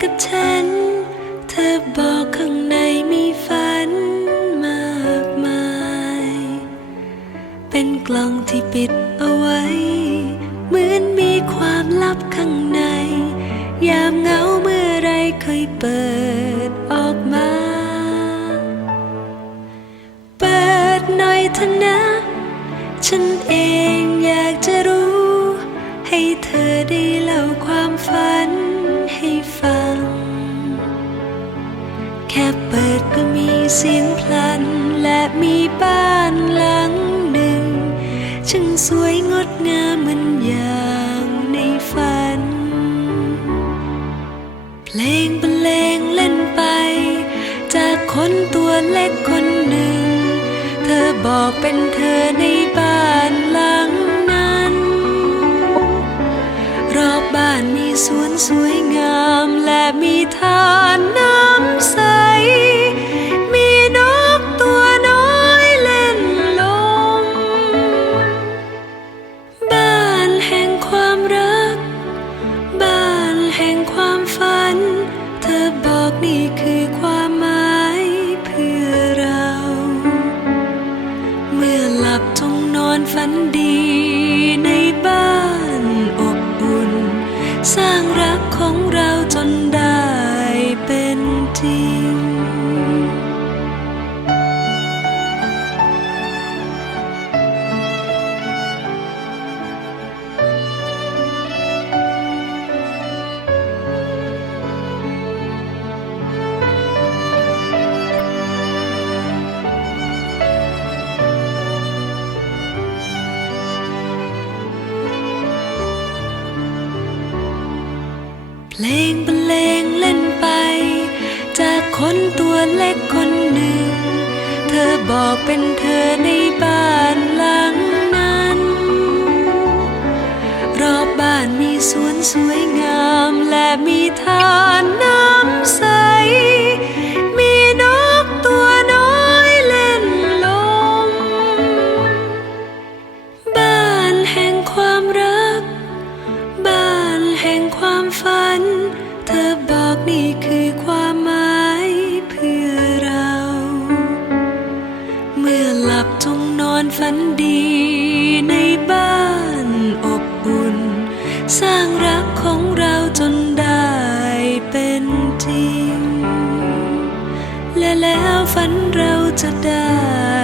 กับฉัน เธอบอกข้างในมีฝันมากมาย เป็นกล่องที่ปิดเอาไว้ เหมือนมีความลับข้างใน ยามเหงาเมื่อไรเคยเปิดออกมา เปิดหน่อยเถอะนะ ฉันเองอยากจะรู้ ให้เธอได้เล่าความ สวยงดงามเหมือนอย่างในฝัน เพลงบรรเลงเล่นไป จากคนตัวเล็กคนหนึ่ง เธอบอกเป็นเธอในบ้านหลังนั้น รอบบ้านมีสวนสวยงามและมีทาน นี่คือความหมายเพื่อเรา เมื่อหลับจงนอนฝันดีในบ้านอบอุ่น สร้างรักของเราจนได้เป็นจริง เพลงบรรเลงเล่นไป จากคนตัวเล็กคนหนึ่ง เธอบอกเป็นเธอในบ้านหลังนั้น รอบบ้านมีสวนสวยงามและมีทานน้ำใส ในบ้านอบอุ่สร้างรักของเราจนได้เป็นจริง และแล้วฝันเราจะได้